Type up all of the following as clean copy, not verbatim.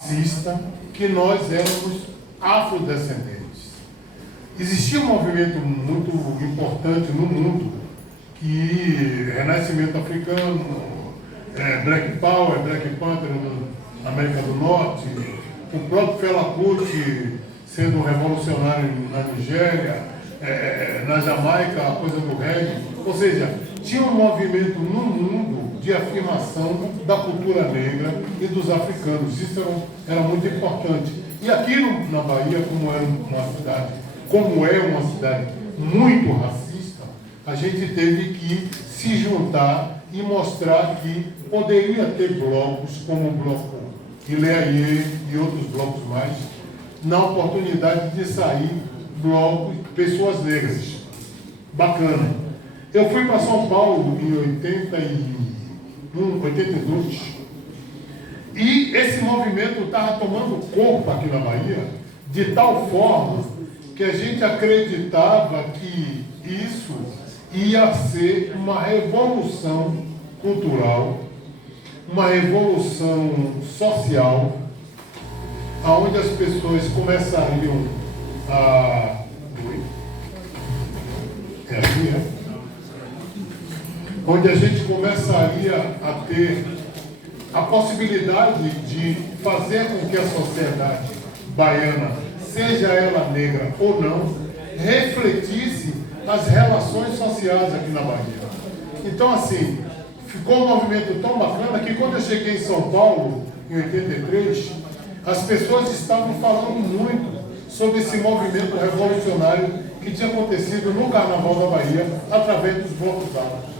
racista, que nós éramos afrodescendentes. Existia um movimento muito importante no mundo, que Renascimento Africano, Black Power, Black Panther na América do Norte, o próprio Fela Kuti sendo um revolucionário na Nigéria, na Jamaica, a coisa do reggae. Ou seja, tinha um movimento no mundo de afirmação da cultura negra e dos africanos. Isso era muito importante. E aqui na Bahia, como é uma cidade muito racista, a gente teve que se juntar e mostrar que poderia ter blocos como o bloco Ileaie e outros blocos mais, na oportunidade de sair blocos, pessoas negras. Bacana. Eu fui para São Paulo em 82, e esse movimento estava tomando corpo aqui na Bahia, de tal forma que a gente acreditava que isso ia ser uma revolução cultural, uma revolução social, onde as pessoas começariam a... onde a gente começaria a ter a possibilidade de fazer com que a sociedade baiana, seja ela negra ou não, refletisse as relações sociais aqui na Bahia. Então, assim, ficou um movimento tão bacana que quando eu cheguei em São Paulo, em 83, as pessoas estavam falando muito sobre esse movimento revolucionário que tinha acontecido no Carnaval da Bahia, através dos blocos afros.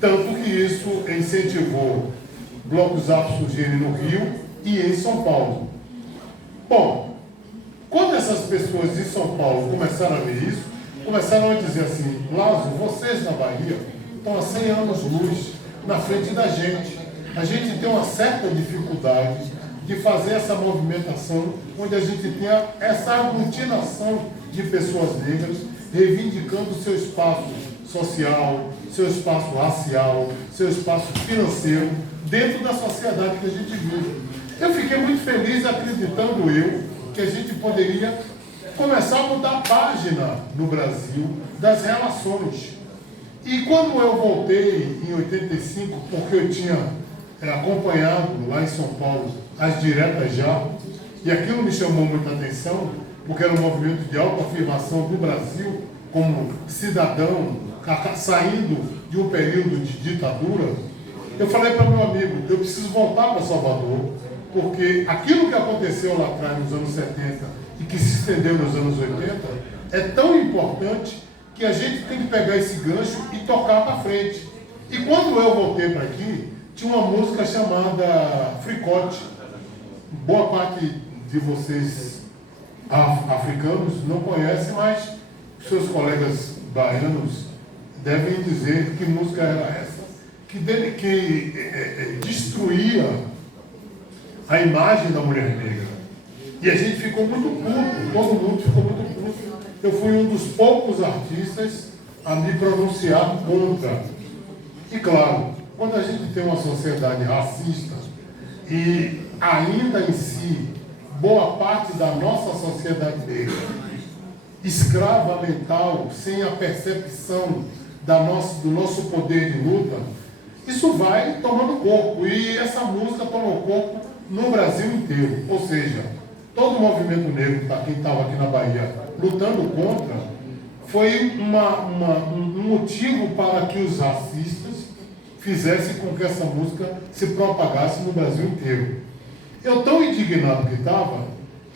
Tanto que isso incentivou blocos afros surgirem no Rio e em São Paulo. Bom, quando essas pessoas de São Paulo começaram a ver isso, começaram a dizer assim: Lázaro, vocês na Bahia estão há 100 anos-luz na frente da gente. A gente tem uma certa dificuldade de fazer essa movimentação, onde a gente tenha essa aglutinação de pessoas negras reivindicando seu espaço social, seu espaço racial, seu espaço financeiro dentro da sociedade que a gente vive. Eu fiquei muito feliz acreditando que a gente poderia começar a mudar a página no Brasil das relações. E quando eu voltei em 85, porque eu tinha acompanhado lá em São Paulo as diretas já, e aquilo me chamou muita atenção, porque era um movimento de autoafirmação do Brasil como cidadão, saindo de um período de ditadura. Eu falei para meu amigo: eu preciso voltar para Salvador, porque aquilo que aconteceu lá atrás, nos anos 70, e que se estendeu nos anos 80, é tão importante que a gente tem que pegar esse gancho e tocar para frente. E quando eu voltei para aqui, tinha uma música chamada Fricote. Boa parte de vocês africanos não conhecem, mas seus colegas baianos devem dizer que música era essa, que destruía a imagem da mulher negra. E a gente ficou muito puto, todo mundo ficou muito puto. Eu fui um dos poucos artistas a me pronunciar contra. E claro, quando a gente tem uma sociedade racista e ainda em si, boa parte da nossa sociedade negra, escrava mental, sem a percepção do nosso poder de luta, isso vai tomando corpo. E essa música tomou corpo no Brasil inteiro. Ou seja, todo o movimento negro, para quem estava aqui na Bahia, lutando contra, foi um motivo para que os racistas fizessem com que essa música se propagasse no Brasil inteiro. Eu, tão indignado que estava,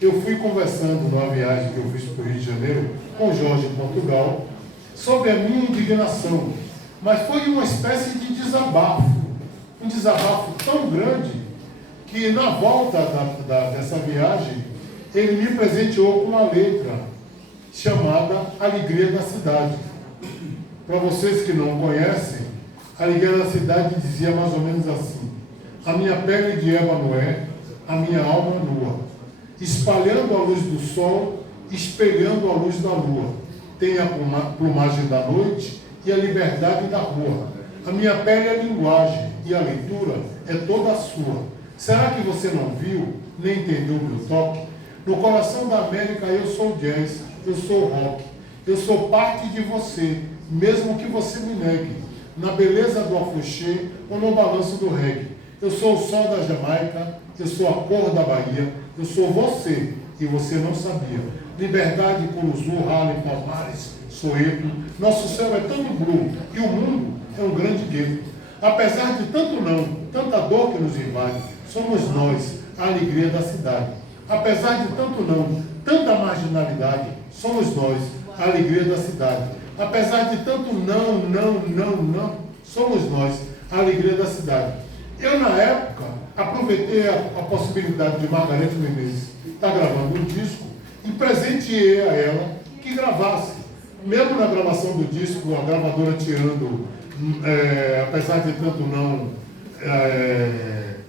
eu fui conversando numa viagem que eu fiz para o Rio de Janeiro com o Jorge em Portugal sobre a minha indignação. Mas foi uma espécie de desabafo, um desabafo tão grande que na volta dessa viagem ele me presenteou com uma letra chamada Alegria da Cidade. Para vocês que não conhecem, Alegria da Cidade dizia mais ou menos assim: a minha pele de ébano é, a minha alma nua, espalhando a luz do sol, espelhando a luz da lua, tem a plumagem da noite e a liberdade da rua. A minha pele é linguagem e a leitura é toda sua. Será que você não viu, nem entendeu o meu toque? No coração da América eu sou jazz, eu sou rock, eu sou parte de você, mesmo que você me negue, na beleza do afuxê ou no balanço do reggae. Eu sou o sol da Jamaica, eu sou a cor da Bahia, eu sou você e você não sabia. Liberdade, Curuzu, Harlem, Palmares, Soweto, nosso céu é tão blue e o mundo é um grande gueto. Apesar de tanto não, tanta dor que nos invade, somos nós a alegria da cidade. Apesar de tanto não, tanta marginalidade, somos nós a alegria da cidade. Apesar de tanto não, somos nós a alegria da cidade. Eu, na época, aproveitei a possibilidade de Margareth Menezes estar gravando um disco e presenteei a ela que gravasse. Mesmo na gravação do disco, a gravadora tirando, apesar de tanto não,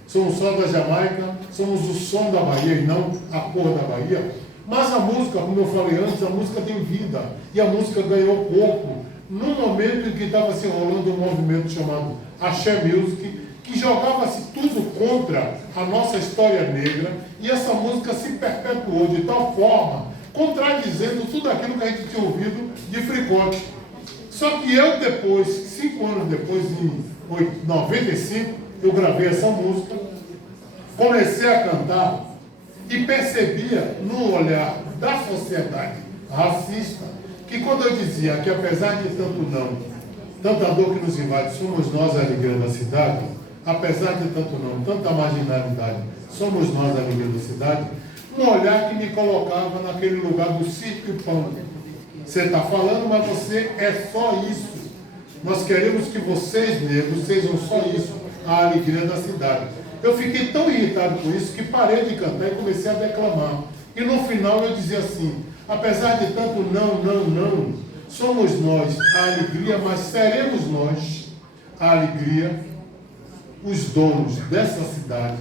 somos só da Jamaica, somos o som da Bahia e não a cor da Bahia. Mas a música, como eu falei antes, a música tem vida. E a música ganhou corpo no momento em que estava se rolando um movimento chamado Axé Music, que jogava-se tudo contra a nossa história negra. E essa música se perpetuou de tal forma, contradizendo tudo aquilo que a gente tinha ouvido de Fricote. Só que eu depois, 5 anos depois, em 95, eu gravei essa música, comecei a cantar e percebia no olhar da sociedade racista que quando eu dizia que apesar de tanto não, tanta dor que nos invade, somos nós a alegria da cidade, apesar de tanto não, tanta marginalidade, somos nós a alegria da cidade, um olhar que me colocava naquele lugar do circo e pão. Você está falando, mas você é só isso. Nós queremos que vocês, negros, sejam só isso, a alegria da cidade. Eu fiquei tão irritado com isso que parei de cantar e comecei a declamar. E no final eu dizia assim, apesar de tanto não, somos nós a alegria, mas seremos nós a alegria, os donos dessa cidade,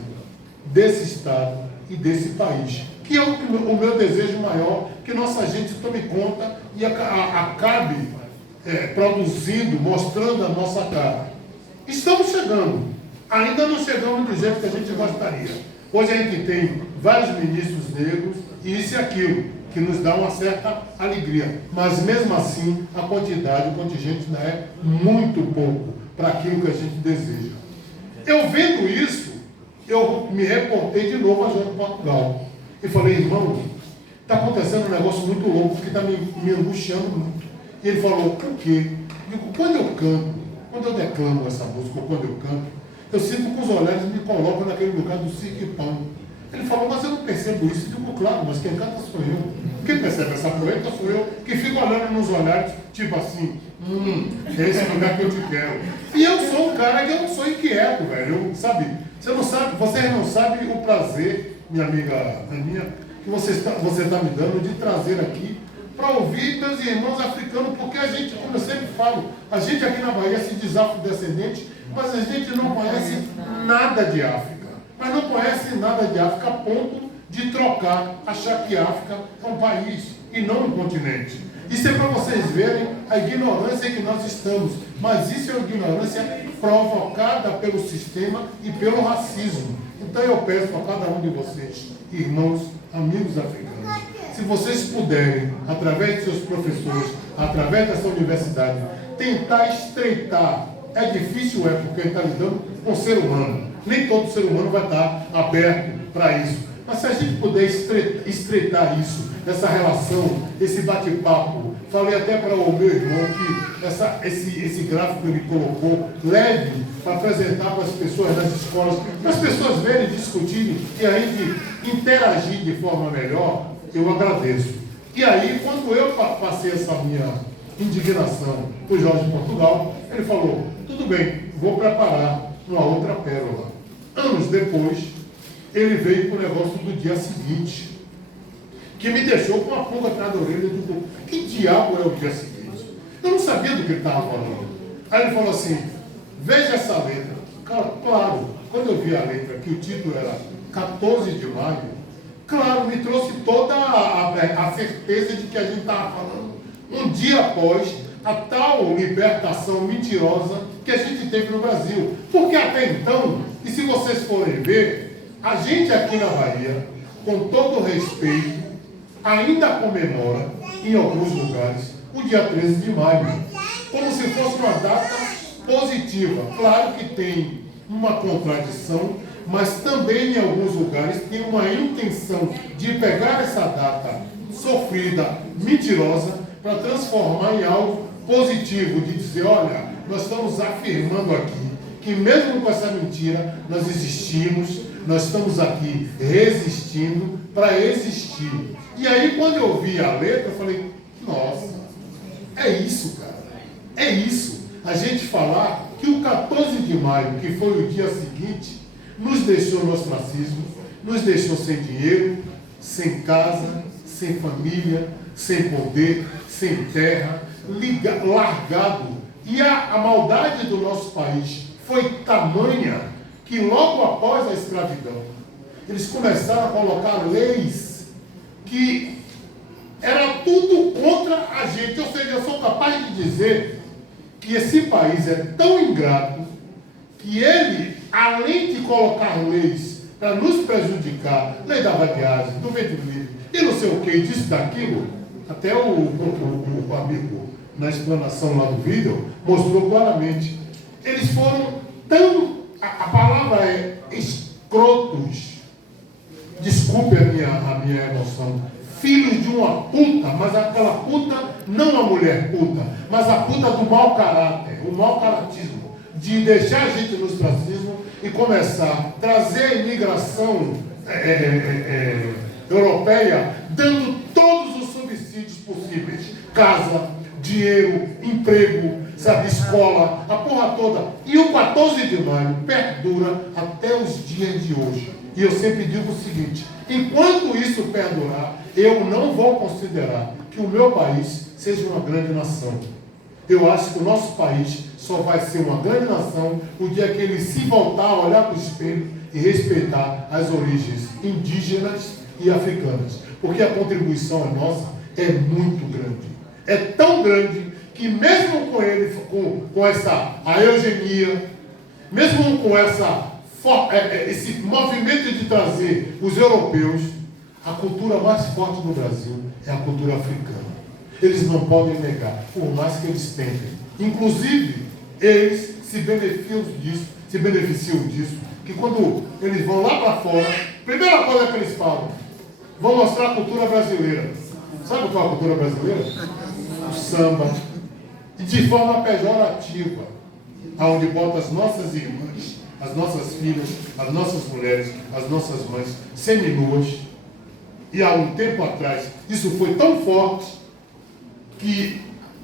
desse estado e desse país. Que é o meu desejo maior, que nossa gente tome conta e acabe produzindo, mostrando a nossa cara. Estamos chegando. Ainda não chegamos do jeito que a gente gostaria. Hoje a gente tem vários ministros negros e isso e aquilo, que nos dá uma certa alegria. Mas mesmo assim, a quantidade, o contingente ainda é muito pouco para aquilo que a gente deseja. Eu vendo isso, eu me reportei de novo a João Portugal. E falei, irmão, está acontecendo um negócio muito louco que está me angustiando muito. E ele falou, por quê? Eu digo, quando eu canto, quando eu declamo essa música, ou quando eu canto, eu sinto que os olhares me colocam naquele lugar do circo e pão. Ele falou, mas eu não percebo isso. Eu digo, claro, mas quem canta sou eu. Quem percebe essa poeta sou eu, que fica olhando nos olhares, tipo assim, é esse lugar que eu te quero. E eu sou um cara que eu não sou inquieto, velho. Sabe? Vocês não sabem o prazer, minha amiga Aninha, que você está me dando de trazer aqui para ouvir meus irmãos africanos, porque a gente, como eu sempre falo, a gente aqui na Bahia se diz afrodescendente, mas a gente não conhece nada de África. Mas não conhece nada de África a ponto de trocar, achar que a África é um país e não um continente. Isso é para vocês verem a ignorância em que nós estamos. Mas isso é uma ignorância provocada pelo sistema e pelo racismo. Então eu peço a cada um de vocês, irmãos, amigos africanos, se vocês puderem, através de seus professores, através dessa universidade, tentar estreitar, é difícil, porque ele está lidando com o ser humano. Nem todo ser humano vai estar aberto para isso. Mas se a gente puder estreitar isso, essa relação, esse bate-papo, falei até para o meu irmão que esse gráfico que ele colocou, leve, para apresentar para as pessoas nas escolas, para as pessoas verem, discutirem e a gente interagir de forma melhor, eu agradeço. E aí, quando eu passei essa minha indignação para o Jorge Portugal, ele falou, tudo bem, vou preparar uma outra pérola. Anos depois, ele veio com o negócio do dia seguinte, que me deixou com a pulga atrás da orelha. Eu digo, que diabo é o dia seguinte? Eu não sabia do que ele estava falando. Aí ele falou assim, veja essa letra. Claro, quando eu vi a letra, que o título era 14 de maio, claro, me trouxe toda a certeza de que a gente estava falando um dia após a tal libertação mentirosa que a gente teve no Brasil. Porque até então, e se vocês forem ver, A gente aqui na Bahia, com todo o respeito, ainda comemora, em alguns lugares, o dia 13 de maio, como se fosse uma data positiva. Claro que tem uma contradição, mas também em alguns lugares tem uma intenção de pegar essa data sofrida, mentirosa, para transformar em algo positivo, de dizer, olha, nós estamos afirmando aqui que mesmo com essa mentira, nós existimos, nós estamos aqui resistindo para existir. E aí, quando eu vi a letra, eu falei, nossa, é isso, cara. É isso. A gente falar que o 14 de maio, que foi o dia seguinte, nos deixou no ostracismo, nos deixou sem dinheiro, sem casa, sem família, sem poder, sem terra, largado. E a maldade do nosso país foi tamanha que logo após a escravidão, eles começaram a colocar leis que era tudo contra a gente. Ou seja, eu sou capaz de dizer que esse país é tão ingrato que ele, além de colocar leis para nos prejudicar, lei da vadiagem, do ventre livre, e não sei o que, disso, daquilo, até o amigo, na explanação lá do vídeo, mostrou claramente. Eles foram tão, a palavra é escrotos, desculpe a minha emoção, filhos de uma puta, mas aquela puta, não a mulher puta, mas a puta do mau caráter, o mau caratismo, de deixar a gente no ostracismo e começar a trazer a imigração europeia, dando todos os subsídios possíveis, casa, dinheiro, emprego, sabe, escola, a porra toda. E o 14 de maio perdura até os dias de hoje. E eu sempre digo o seguinte, enquanto isso perdurar, eu não vou considerar que o meu país seja uma grande nação. Eu acho que o nosso país só vai ser uma grande nação o dia que ele se voltar a olhar para o espelho e respeitar as origens indígenas e africanas. Porque a contribuição nossa é muito grande. É tão grande que mesmo com ele, com essa a eugenia, mesmo com esse movimento de trazer os europeus, a cultura mais forte do Brasil é a cultura africana. Eles não podem negar, por mais que eles tentem. Inclusive, eles se beneficiam disso, que quando eles vão lá para fora, primeira coisa que eles falam, vão mostrar a cultura brasileira. Sabe qual é a cultura brasileira? O samba. E de forma pejorativa, aonde bota as nossas irmãs, as nossas filhas, as nossas mulheres, as nossas mães seminuas. E há um tempo atrás, isso foi tão forte que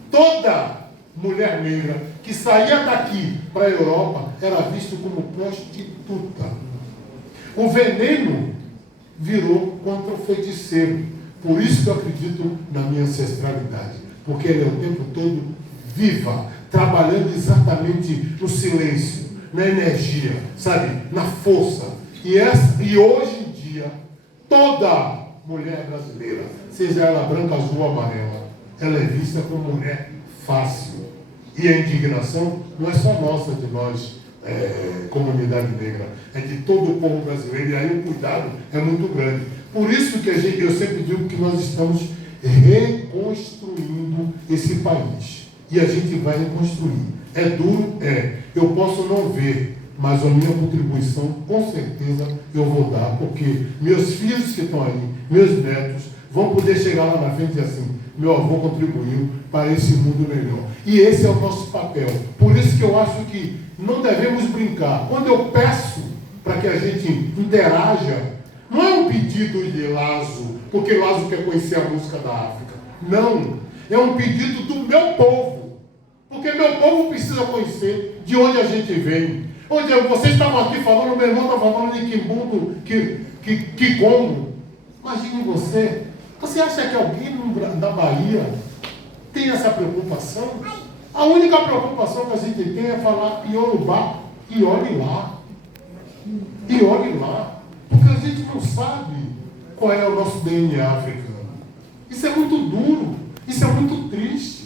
toda mulher negra que saía daqui para a Europa era vista como prostituta. O veneno virou contra o feiticeiro. Por isso que eu acredito na minha ancestralidade. Porque ele é o tempo todo viva, trabalhando exatamente no silêncio, na energia, sabe? Na força. E hoje em dia, toda mulher brasileira, seja ela branca, azul ou amarela, ela é vista como mulher fácil. E a indignação não é só nossa, de nós, comunidade negra, é de todo o povo brasileiro. E aí o cuidado é muito grande. Por isso que eu sempre digo que nós estamos reconstruindo esse país. E a gente vai reconstruir. É duro? É. Eu posso não ver, mas a minha contribuição, com certeza, eu vou dar, porque meus filhos que estão aí, meus netos, vão poder chegar lá na frente e dizer assim, meu avô contribuiu para esse mundo melhor. E esse é o nosso papel. Por isso que eu acho que não devemos brincar. Quando eu peço para que a gente interaja, não é um pedido de Lazo, porque Lazo quer conhecer a música da África. Não. É um pedido do meu povo. Porque meu povo precisa conhecer de onde a gente vem. Onde vocês estavam aqui falando, meu irmão está falando de Quimbundo, Kikongo. Imagine você. Você acha que alguém da Bahia tem essa preocupação? A única preocupação que a gente tem é falar Iorubá e olhe lá. E olhe lá. Porque a gente não sabe qual é o nosso DNA africano. Isso é muito duro. Isso é muito triste.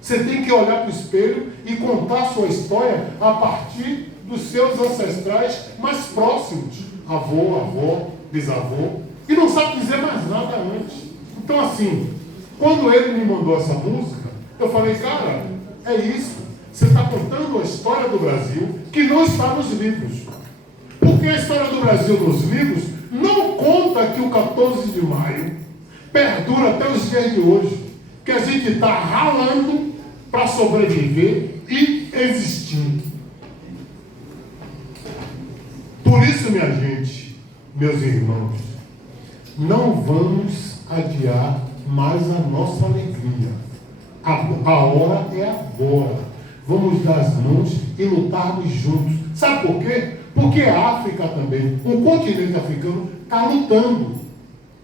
Você tem que olhar para o espelho e contar a sua história a partir dos seus ancestrais mais próximos. avô, avó, bisavô, e não sabe dizer mais nada antes. Então, assim, quando ele me mandou essa música, eu falei, cara, é isso. Você está contando a história do Brasil que não está nos livros. Porque a história do Brasil nos livros não conta que o 14 de maio perdura até os dias de hoje. Que a gente está ralando para sobreviver e existindo. Por isso, minha gente, meus irmãos, não vamos adiar mais a nossa alegria. A hora é agora. Vamos dar as mãos e lutarmos juntos. Sabe por quê? Porque a África também, o continente africano, está lutando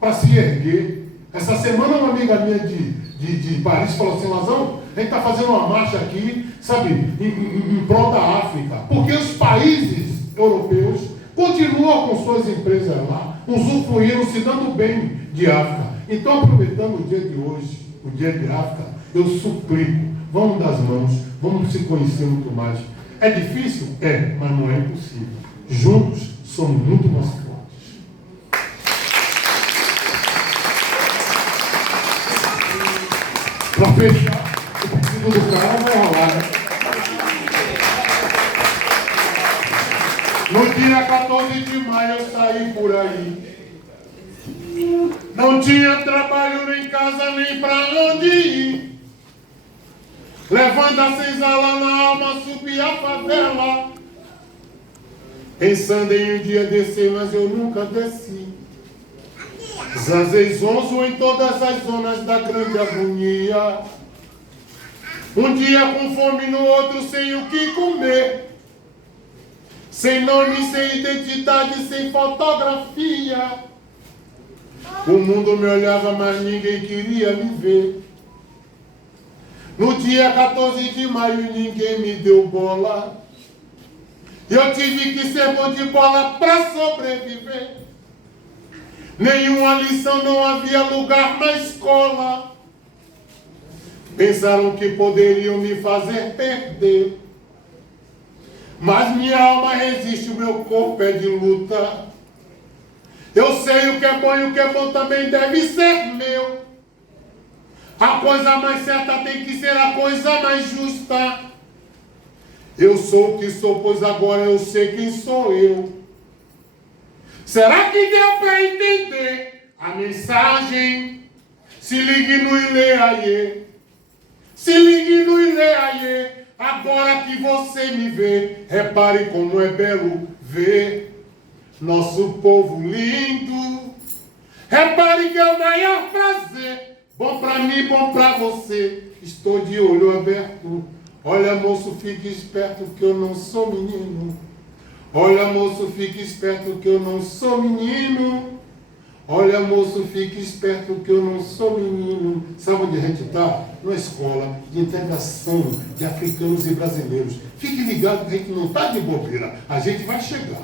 para se erguer. Essa semana uma amiga minha de Paris falou assim, Lazão, a gente está fazendo uma marcha aqui, sabe, em prol da África. Porque os países europeus continuam com suas empresas lá, usufruindo, se dando bem de África. Então, aproveitando o dia de hoje, o dia de África, eu suplico, vamos dar as mãos, vamos se conhecer muito mais. É difícil? É, mas não é impossível. Juntos somos muito mais fortes. Para fechar, o pedido do cara vai rolar, né? No dia 14 de maio eu saí por aí. Não tinha trabalho nem casa nem pra onde ir. Levando a senzala na alma, subi a favela. Pensando em um dia descer, mas eu nunca desci. Zanzei zonzo em todas as zonas da grande agonia. Um dia com fome, no outro sem o que comer. Sem nome, sem identidade, sem fotografia. O mundo me olhava, mas ninguém queria me ver. No dia 14 de maio ninguém me deu bola. Eu tive que ser bom de bola para sobreviver. Nenhuma lição, não havia lugar na escola. Pensaram que poderiam me fazer perder. Mas minha alma resiste, o meu corpo é de luta. Eu sei o que é bom e o que é bom também deve ser meu. A coisa mais certa tem que ser a coisa mais justa. Eu sou o que sou, pois agora eu sei quem sou eu. Será que deu para entender a mensagem? Se ligue no Ileaie. Se ligue no Ileaie. Agora que você me vê, repare como é belo ver nosso povo lindo. Repare que é o maior prazer. Bom pra mim, bom pra você. Estou de olho aberto. Olha, moço, fique esperto que eu não sou menino. Olha, moço, fique esperto que eu não sou menino. Olha, moço, fique esperto que eu não sou menino. Sabe onde a gente está? Numa escola de integração de africanos e brasileiros. Fique ligado que a gente não está de bobeira. A gente vai chegar.